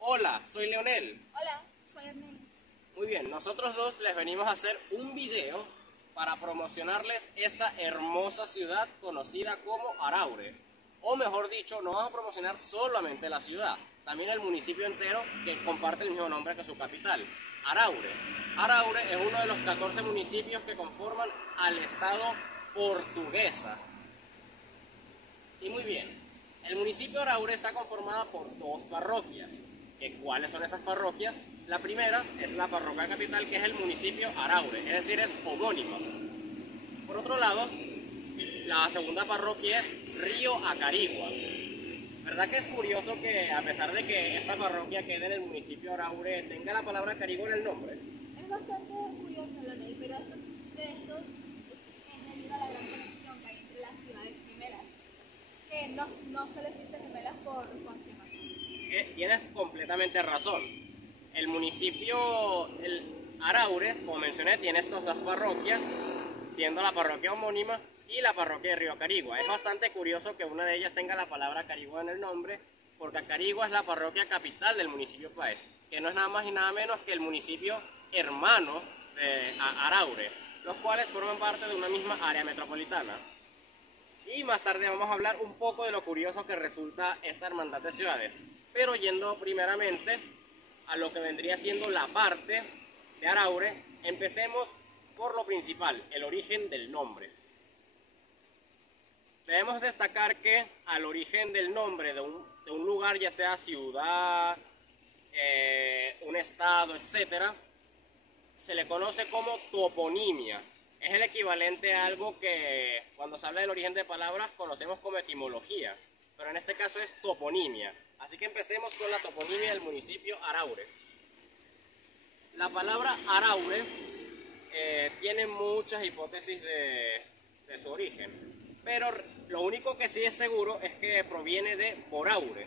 Hola, soy Leonel. Hola, soy Arnelis. Muy bien, nosotros dos les venimos a hacer un video para promocionarles esta hermosa ciudad conocida como Araure. O mejor dicho, no vamos a promocionar solamente la ciudad, también el municipio entero que comparte el mismo nombre que su capital, Araure. Araure es uno de los 14 municipios que conforman al estado Portuguesa. Y muy bien, el municipio de Araure está conformada por dos parroquias. ¿Cuáles son esas parroquias? La primera es la parroquia capital, que es el municipio Araure, es decir, es homónima. Por otro lado, la segunda parroquia es Río Acarigua. ¿Verdad que es curioso que a pesar de que esta parroquia quede en el municipio Araure, tenga la palabra Acarigua en el nombre? Es bastante curioso, Leonel, pero estos es debido a la gran conexión que hay entre las ciudades gemelas, que no se les dice gemelas por afirmación. Tienes completamente razón. El municipio Araure, como mencioné, tiene estas dos parroquias, siendo la parroquia homónima y la parroquia de Río Acarigua. Es bastante curioso que una de ellas tenga la palabra Acarigua en el nombre, porque Acarigua es la parroquia capital del municipio Páez, que no es nada más y nada menos que el municipio hermano de Araure, los cuales forman parte de una misma área metropolitana. Y más tarde vamos a hablar un poco de lo curioso que resulta esta hermandad de ciudades. Pero yendo primeramente a lo que vendría siendo la parte de Araure, empecemos por lo principal, el origen del nombre. Debemos destacar que al origen del nombre de un lugar, ya sea ciudad, un estado, etc., se le conoce como toponimia. Es el equivalente a algo que cuando se habla del origen de palabras conocemos como etimología, pero en este caso es toponimia. Así que empecemos con la toponimia del municipio Araure. La palabra Araure tiene muchas hipótesis de su origen, pero lo único que sí es seguro es que proviene de Boraure,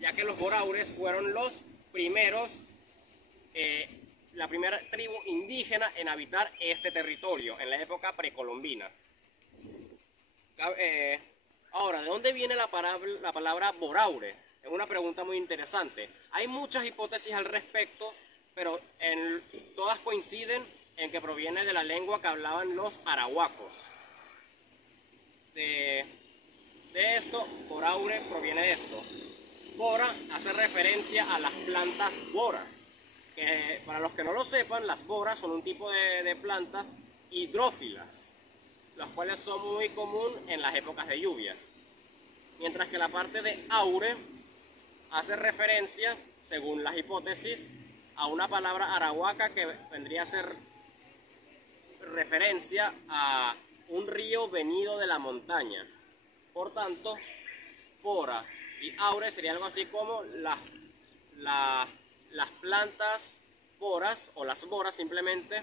ya que los Boraures fueron los primeros, la primera tribu indígena en habitar este territorio en la época precolombina. Ahora, ¿de dónde viene la palabra Boraure? Es una pregunta muy interesante. Hay muchas hipótesis al respecto, pero todas coinciden en que proviene de la lengua que hablaban los arahuacos. De esto, Boraure proviene de esto. Bora hace referencia a las plantas boras, que para los que no lo sepan, las boras son un tipo de plantas hidrófilas, las cuales son muy comunes en las épocas de lluvias. Mientras que la parte de aure hace referencia, según las hipótesis, a una palabra arahuaca que vendría a ser referencia a un río venido de la montaña. Por tanto, bora y aure sería algo así como las plantas boras o las boras simplemente,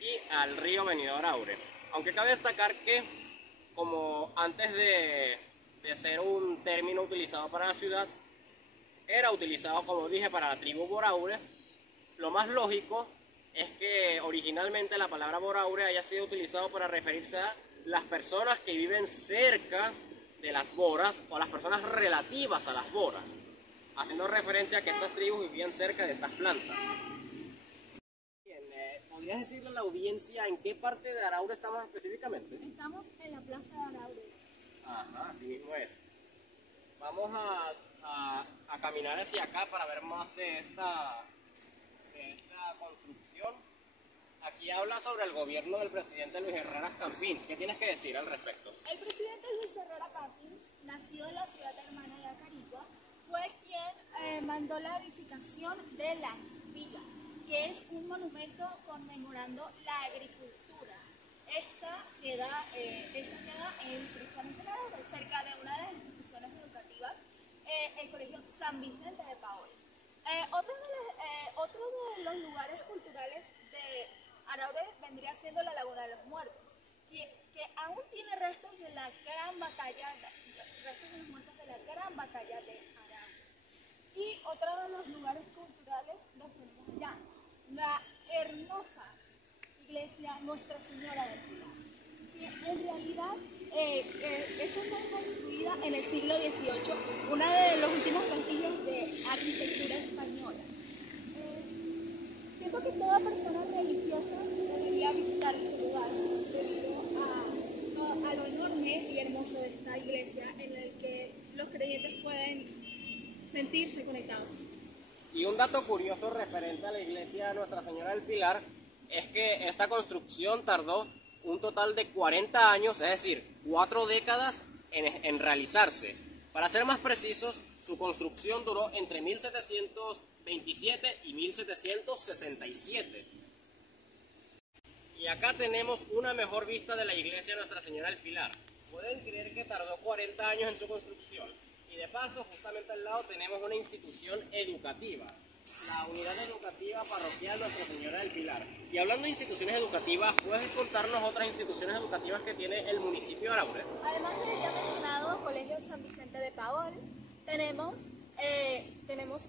y al río venido de Araure. Aunque cabe destacar que, como antes de ser un término utilizado para la ciudad, era utilizado, como dije, para la tribu Boraure, lo más lógico es que originalmente la palabra Boraure haya sido utilizado para referirse a las personas que viven cerca de las boras o las personas relativas a las boras, haciendo referencia a que estas tribus vivían cerca de estas plantas. Bien, ¿podrías decirle a la audiencia en qué parte de Araure estamos específicamente? Estamos en la plaza de Araure. Ajá, así mismo es. Vamos a caminar hacia acá para ver más de esta construcción. Aquí habla sobre el gobierno del presidente Luis Herrera Campins. ¿Qué tienes que decir al respecto? El presidente Luis Herrera Campins, nacido en la ciudad hermana de Acarigua, fue quien mandó la edificación de la espiga, que es un monumento conmemorando la agricultura. Esta queda precisamente cerca de una de las instituciones educativas, el Colegio San Vicente de Paoli. Otro de los lugares culturales de Araure vendría siendo la Laguna de los Muertos, que aún tiene restos de la gran batalla, restos de los muertos de la gran batalla de Araure. Y otro de los lugares culturales los tenemos allá, la hermosa iglesia Nuestra Señora del Pilar. En realidad, esta fue construida en el siglo XVIII, uno de los últimos vestigios de arquitectura pueden sentirse conectados. Y un dato curioso referente a la iglesia de Nuestra Señora del Pilar es que esta construcción tardó un total de 40 años, es decir, 4 décadas en realizarse. Para ser más precisos, su construcción duró entre 1727 y 1767. Y acá tenemos una mejor vista de la iglesia de Nuestra Señora del Pilar. Pueden creer que tardó 40 años en su construcción. Y de paso, justamente al lado tenemos una institución educativa, la Unidad Educativa Parroquial Nuestra Señora del Pilar. Y hablando de instituciones educativas, ¿puedes contarnos otras instituciones educativas que tiene el municipio de Araure? Además de ya mencionado, Colegio San Vicente de Paúl, tenemos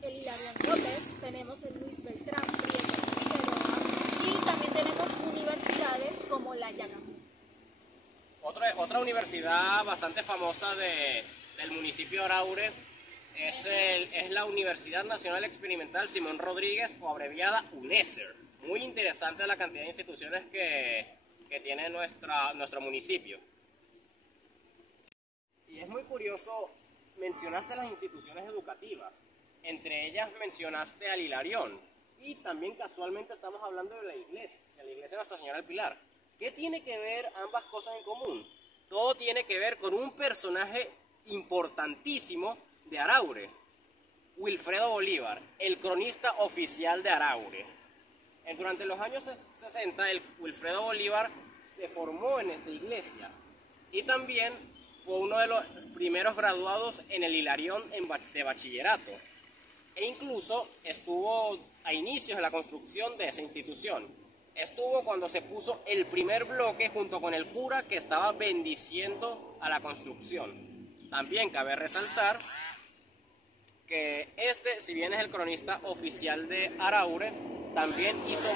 el Hilarión López, tenemos el Luis Beltrán Prieto Figueroa y también tenemos universidades como la Yacamú. Otra universidad bastante famosa del municipio de Araure es la Universidad Nacional Experimental Simón Rodríguez, o abreviada UNESER. Muy interesante la cantidad de instituciones que tiene nuestro municipio. Y es muy curioso, mencionaste las instituciones educativas, entre ellas mencionaste al Hilarión, y también casualmente estamos hablando de la iglesia de Nuestra Señora del Pilar. ¿Qué tiene que ver ambas cosas en común? Todo tiene que ver con un personaje importantísimo de Araure, Wilfredo Bolívar, el cronista oficial de Araure. Durante los años 60, Wilfredo Bolívar se formó en esta iglesia y también fue uno de los primeros graduados en el Hilarión de bachillerato, e incluso estuvo a inicios de la construcción de esa institución. Estuvo cuando se puso el primer bloque junto con el cura que estaba bendiciendo a la construcción. También cabe resaltar que si bien es el cronista oficial de Araure, también hizo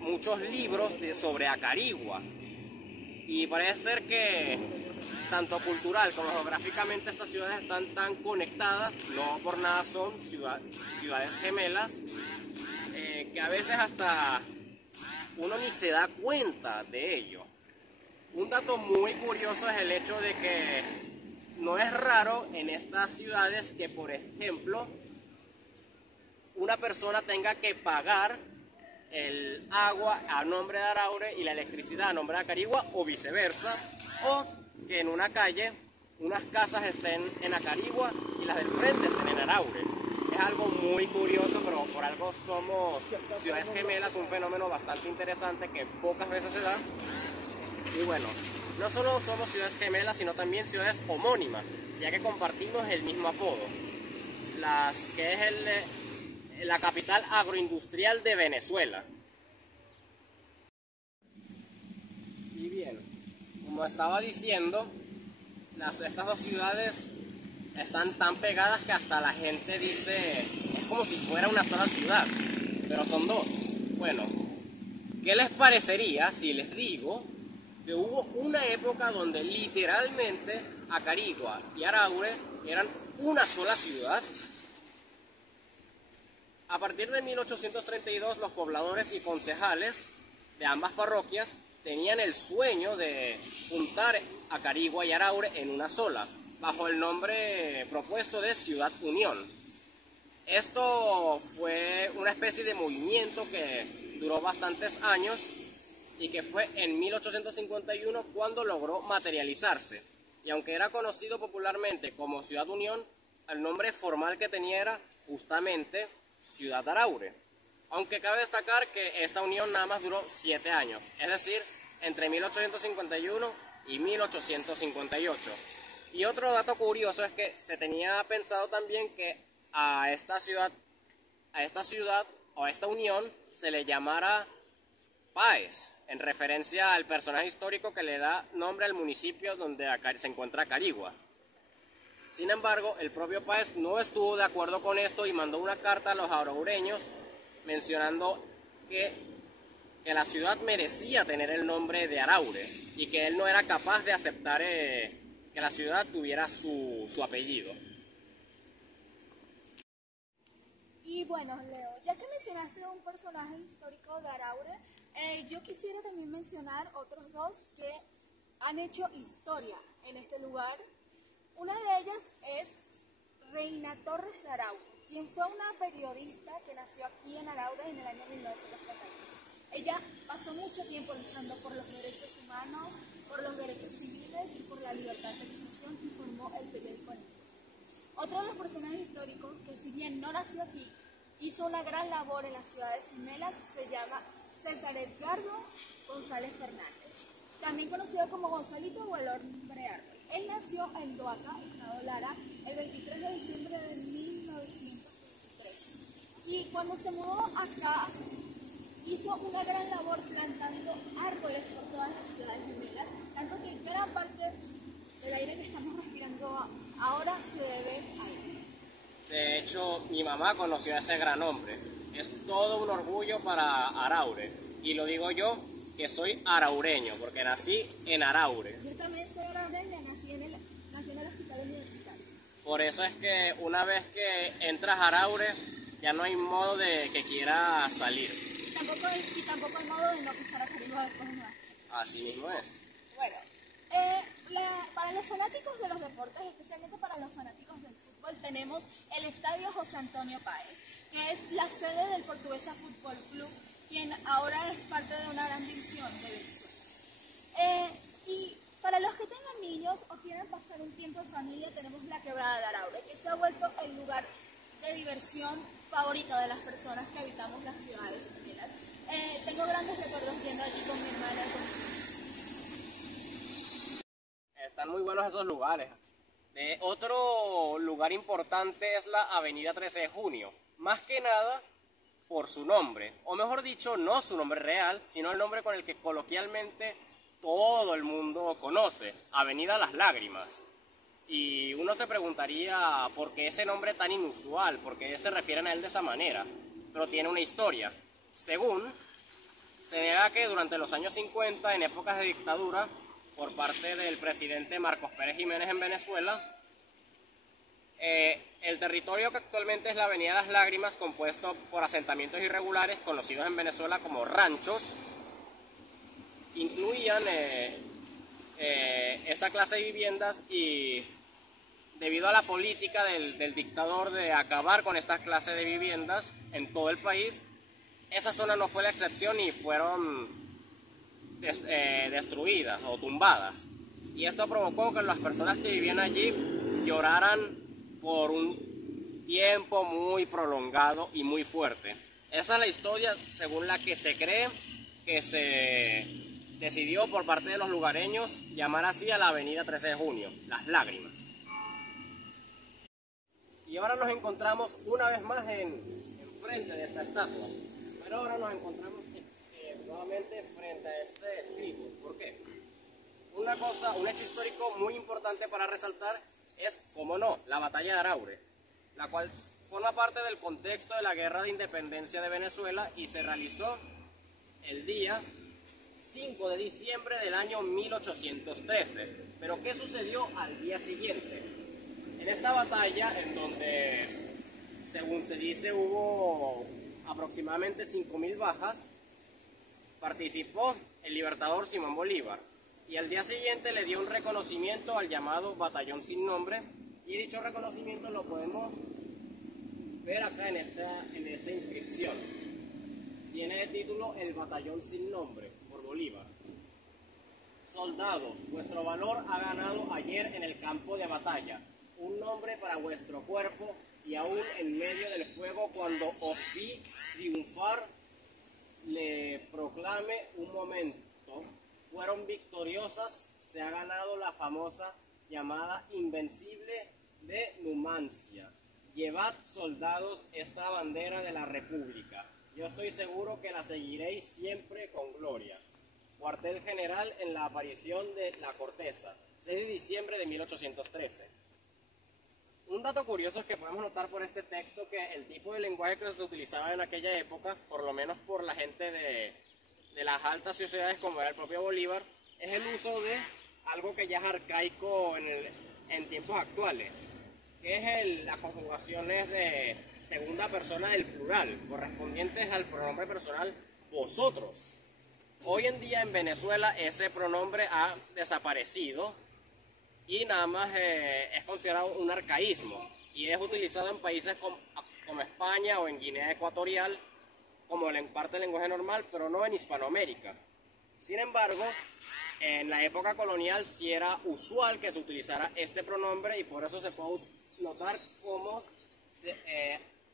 muchos libros sobre Acarigua. Y parece ser que tanto cultural como geográficamente estas ciudades están tan conectadas, no por nada son ciudades gemelas, que a veces hasta uno ni se da cuenta de ello. Un dato muy curioso es el hecho de que no es raro en estas ciudades que, por ejemplo, una persona tenga que pagar el agua a nombre de Araure y la electricidad a nombre de Acarigua, o viceversa, o que en una calle unas casas estén en Acarigua y las del frente estén en Araure. Es algo muy curioso, pero por algo somos ciudades gemelas, un fenómeno bastante interesante que pocas veces se da. Y bueno, no solo somos ciudades gemelas, sino también ciudades homónimas, ya que compartimos el mismo apodo, que es la capital agroindustrial de Venezuela. Y bien, como estaba diciendo, estas dos ciudades están tan pegadas que hasta la gente dice, es como si fuera una sola ciudad, pero son dos. Bueno, ¿qué les parecería si les digo que hubo una época donde literalmente Acarigua y Araure eran una sola ciudad? A partir de 1832, los pobladores y concejales de ambas parroquias tenían el sueño de juntar Acarigua y Araure en una sola, bajo el nombre propuesto de Ciudad Unión. Esto fue una especie de movimiento que duró bastantes años y que fue en 1851 cuando logró materializarse. Y aunque era conocido popularmente como Ciudad Unión, el nombre formal que tenía era justamente Ciudad Araure. Aunque cabe destacar que esta unión nada más duró 7 años, es decir, entre 1851 y 1858. Y otro dato curioso es que se tenía pensado también que a esta ciudad o a esta unión se le llamara Páez, en referencia al personaje histórico que le da nombre al municipio donde se encuentra Acarigua. Sin embargo, el propio Páez no estuvo de acuerdo con esto y mandó una carta a los araureños mencionando que la ciudad merecía tener el nombre de Araure y que él no era capaz de aceptar que la ciudad tuviera su apellido. Y bueno, Leo, ya que mencionaste un personaje histórico de Araure, yo quisiera también mencionar otros dos que han hecho historia en este lugar. Una de ellas Carolina Torres de Araujo, quien fue una periodista que nació aquí en Araure en el año 1932. Ella pasó mucho tiempo luchando por los derechos humanos, por los derechos civiles y por la libertad de expresión y formó el periódico Niños. Otro de los personajes históricos que, si bien no nació aquí, hizo una gran labor en las ciudades gemelas, se llama César Edgardo González Fernández, también conocido como Gonzalito o el Hombre Árbol. Él nació en Doaca, estado Lara, el 23 de diciembre de 1923. Y cuando se mudó acá, hizo una gran labor plantando árboles por todas las ciudades gemelas, tanto que gran parte del aire que estamos respirando ahora se debe a él. De hecho, mi mamá conoció a ese gran hombre. Es todo un orgullo para Araure. Y lo digo yo, que soy araureño, porque nací en Araure. Yo también soy araureña, nací en el hospital universitario. Por eso es que una vez que entras a Araure, ya no hay modo de que quiera salir. Y tampoco hay modo de no pisar a Caribe después de nuevo. Así mismo es. Bueno, para los fanáticos de los deportes, especialmente para los fanáticos del fútbol, tenemos el Estadio José Antonio Páez, que es la sede del Portuguesa Fútbol Club, quien ahora es parte de una gran división de Venezuela. Y para los que tengan niños o quieran pasar un tiempo en familia, tenemos la Quebrada de Araure, que se ha vuelto el lugar de diversión favorito de las personas que habitamos las ciudades gemelas. Tengo grandes recuerdos yendo allí con mi hermana. Están muy buenos esos lugares. Otro lugar importante es la Avenida 13 de Junio, más que nada por su nombre, o mejor dicho, no su nombre real, sino el nombre con el que coloquialmente todo el mundo conoce, Avenida Las Lágrimas. Y uno se preguntaría por qué ese nombre tan inusual, por qué se refieren a él de esa manera, pero tiene una historia. Según se diga que durante los años 50, en épocas de dictadura, por parte del presidente Marcos Pérez Jiménez en Venezuela, el territorio que actualmente es la Avenida Las Lágrimas, compuesto por asentamientos irregulares conocidos en Venezuela como ranchos, incluían esa clase de viviendas, y debido a la política del dictador de acabar con esta clase de viviendas en todo el país, esa zona no fue la excepción y fueron destruidas o tumbadas. Y esto provocó que las personas que vivían allí lloraran por un tiempo muy prolongado y muy fuerte. Esa es la historia según la que se cree que se decidió por parte de los lugareños llamar así a la Avenida 13 de Junio, Las Lágrimas. Y ahora nos encontramos una vez más enfrente de esta estatua, pero ahora nos encontramos nuevamente frente a este escrito. ¿Por qué? Un hecho histórico muy importante para resaltar es, como no, la batalla de Araure, la cual forma parte del contexto de la Guerra de Independencia de Venezuela y se realizó el día 5 de diciembre del año 1813. Pero ¿qué sucedió al día siguiente? En esta batalla, en donde, según se dice, hubo aproximadamente 5.000 bajas, participó el libertador Simón Bolívar, y al día siguiente le dio un reconocimiento al llamado Batallón Sin Nombre, y dicho reconocimiento lo podemos ver acá en esta inscripción. Tiene de título El Batallón Sin Nombre, por Bolívar. Soldados, vuestro valor ha ganado ayer en el campo de batalla un nombre para vuestro cuerpo, y aún en medio del fuego, cuando os vi triunfar, le proclame un momento, fueron victoriosas, se ha ganado la famosa llamada Invencible de Numancia. Llevad, soldados, esta bandera de la República. Yo estoy seguro que la seguiréis siempre con gloria. Cuartel general en la aparición de La Corteza, 6 de diciembre de 1813. Un dato curioso es que podemos notar por este texto que el tipo de lenguaje que se utilizaba en aquella época, por lo menos por la gente de las altas sociedades como era el propio Bolívar, es el uso de algo que ya es arcaico en tiempos actuales, que es las conjugaciones de segunda persona del plural, correspondientes al pronombre personal vosotros. Hoy en día en Venezuela ese pronombre ha desaparecido y nada más es considerado un arcaísmo. y es utilizado en países como España o en Guinea Ecuatorial como en parte del lenguaje normal, pero no en Hispanoamérica. Sin embargo, en la época colonial sí era usual que se utilizara este pronombre, y por eso se puede notar cómo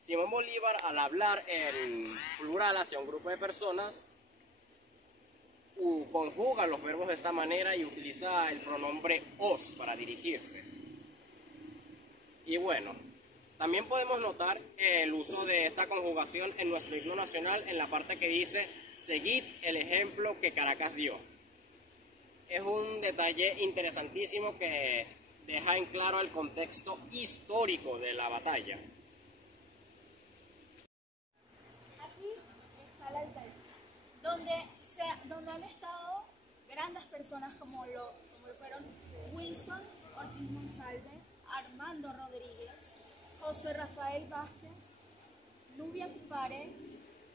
Simón Bolívar, al hablar en plural hacia un grupo de personas, conjuga los verbos de esta manera y utiliza el pronombre os para dirigirse. Y bueno, también podemos notar el uso de esta conjugación en nuestro himno nacional en la parte que dice seguid el ejemplo que Caracas dio. Es un detalle interesantísimo que deja en claro el contexto histórico de la batalla. Aquí está la alcaldía, donde han estado grandes personas como lo fueron Winston Ortiz Monsalve, Armando Rodríguez, José Rafael Vázquez, Nubia Pare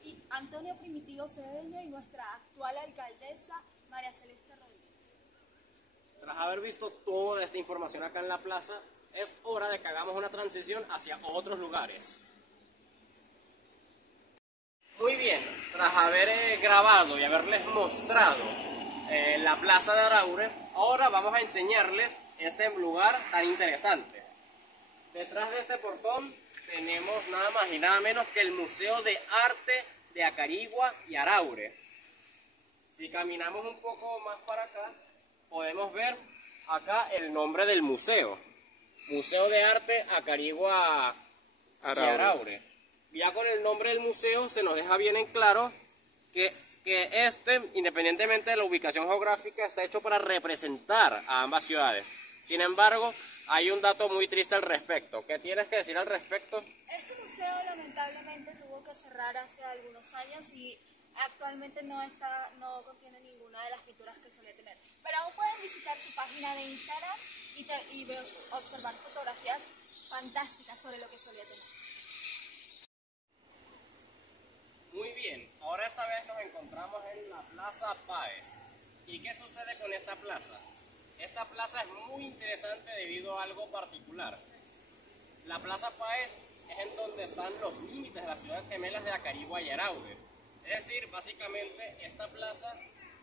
y Antonio Primitivo Cedeño, y nuestra actual alcaldesa María Celeste Rodríguez. Tras haber visto toda esta información acá en la plaza, es hora de que hagamos una transición hacia otros lugares. Muy bien, tras haber grabado y haberles mostrado la plaza de Araure, ahora vamos a enseñarles este lugar tan interesante. Detrás de este portón tenemos nada más y nada menos que el Museo de Arte de Acarigua y Araure. Si caminamos un poco más para acá, podemos ver acá el nombre del museo. Museo de Arte Acarigua y Araure. Ya con el nombre del museo se nos deja bien en claro que este, independientemente de la ubicación geográfica, está hecho para representar a ambas ciudades. Sin embargo, hay un dato muy triste al respecto. ¿Qué tienes que decir al respecto? Este museo lamentablemente tuvo que cerrar hace algunos años y actualmente no contiene ninguna de las pinturas que solía tener. Pero aún pueden visitar su página de Instagram y observar fotografías fantásticas sobre lo que solía tener. Muy bien, ahora esta vez nos encontramos en la Plaza Páez. ¿Y qué sucede con esta plaza? Esta plaza es muy interesante debido a algo particular. La Plaza Páez es en donde están los límites de las ciudades gemelas de Acarigua y Araure. Es decir, básicamente esta plaza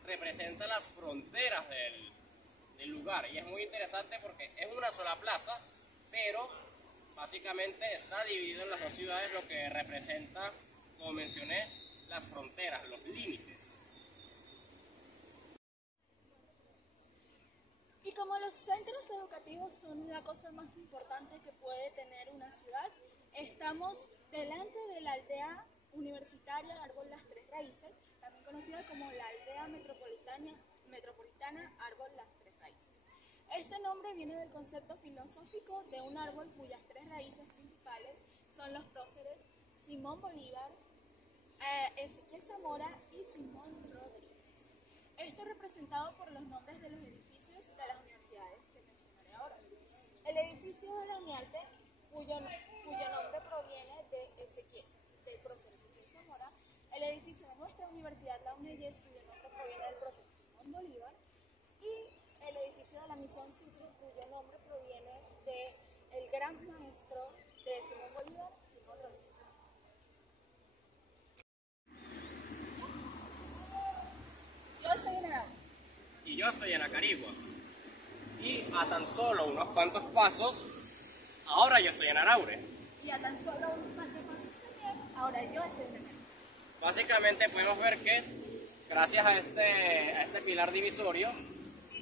representa las fronteras del lugar, y es muy interesante porque es una sola plaza, pero básicamente está dividido en las dos ciudades, lo que representa, como mencioné, las fronteras, los límites. Y como los centros educativos son la cosa más importante que puede tener una ciudad, estamos delante de la aldea universitaria Árbol Las Tres Raíces, también conocida como la aldea metropolitana Árbol Las Tres Raíces. Este nombre viene del concepto filosófico de un árbol cuyas tres raíces principales son los próceres Simón Bolívar, Ezequiel Zamora y Simón Rodríguez. Esto representado por los nombres de los edificios de las universidades que mencionaré ahora. El edificio de la UNIARTE, cuyo nombre proviene del prócer Ezequiel Zamora. El edificio de nuestra universidad, la UNEYES, cuyo nombre proviene del prócer Simón Bolívar. Y el edificio de la Misión Cipri, cuyo nombre proviene del gran maestro de Simón Bolívar, Simón Rodríguez. Yo estoy en Araure. Y yo estoy en Acarigua. Y a tan solo unos cuantos pasos, ahora yo estoy en Araure. Y a tan solo unos cuantos pasos también, ahora yo estoy en Araure. Básicamente podemos ver que, gracias a este pilar divisorio,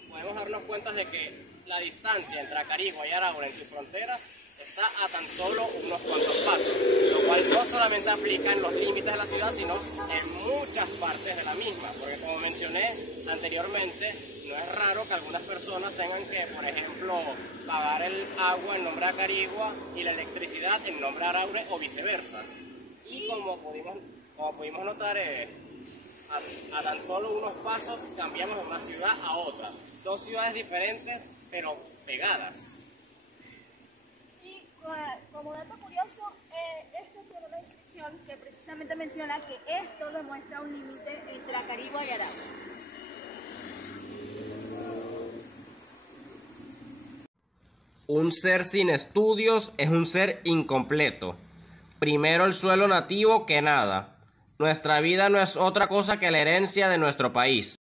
podemos darnos cuenta de que la distancia entre Acarigua y Araure en sus fronteras está a tan solo unos cuantos pasos, lo cual no solamente aplica en los límites de la ciudad, sino en muchas partes de la misma, porque como mencioné anteriormente, no es raro que algunas personas tengan que, por ejemplo, pagar el agua en nombre de Acarigua y la electricidad en nombre de Araure o viceversa. Y como pudimos notar, a tan solo unos pasos cambiamos de una ciudad a otra, dos ciudades diferentes pero pegadas. Como dato curioso, esto tiene una inscripción que precisamente menciona que esto demuestra un límite entre Acarigua y Araure. Un ser sin estudios es un ser incompleto. Primero el suelo nativo que nada. Nuestra vida no es otra cosa que la herencia de nuestro país.